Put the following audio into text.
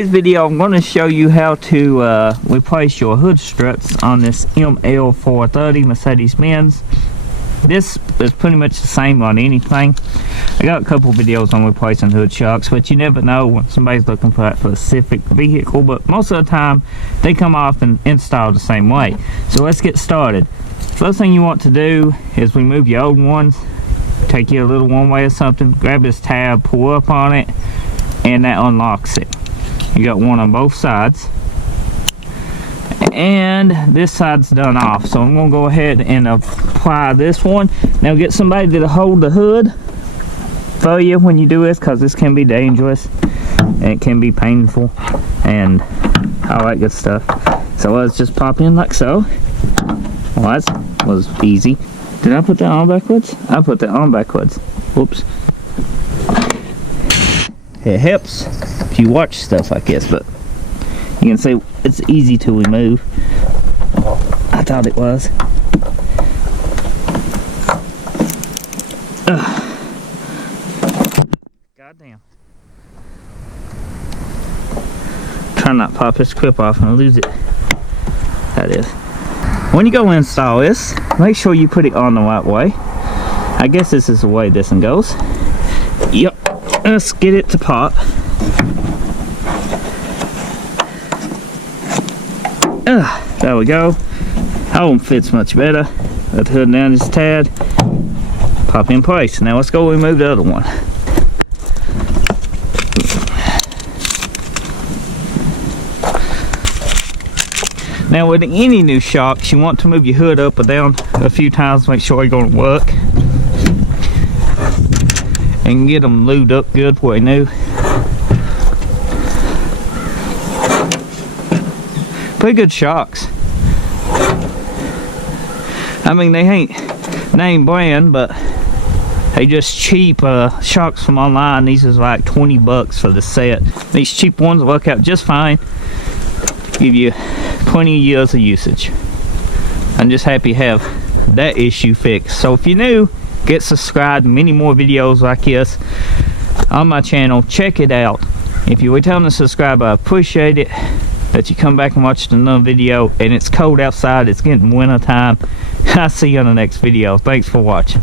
In this video, I'm going to show you how to replace your hood struts on this ML430 Mercedes-Benz. This is pretty much the same on anything. I got a couple videos on replacing hood shocks, but you never know when somebody's looking for that for a specific vehicle. But most of the time, they come off and installed the same way. So let's get started. First thing you want to do is remove your old ones. Take you a little one way or something. Grab this tab, pull up on it, and that unlocks it. You got one on both sides. And this side's done off, so I'm gonna go ahead and apply this one. Now get somebody to hold the hood for you when you do this, because this can be dangerous and it can be painful and all that good stuff. So let's just pop in like so. Well, that was easy. Did I put that on backwards? I put that on backwards. Whoops. It helps if you watch stuff like this, but you can see it's easy to remove. I thought it was. Goddamn. Try not to pop this clip off and lose it. That is. When you go install this, make sure you put it on the right way. I guess this is the way this one goes. Yep. Let's get it to pop. There we go. That one fits much better. Let the hood down just a tad. Pop in place. Now let's go remove the other one. Now with any new shocks, you want to move your hood up or down a few times to make sure you're going to work. And get them lubed up good before they're new. Pretty good shocks. I mean, they ain't name brand, but they just cheap shocks from online. These is like 20 bucks for the set. These cheap ones work out just fine. Give you plenty of years of usage. I'm just happy to have that issue fixed. So if you're new, get subscribed. Many more videos like this on my channel. Check it out. If you're returning to subscribe, I appreciate it that you come back and watch another video. And it's cold outside. It's getting winter time. I'll see you on the next video. Thanks for watching.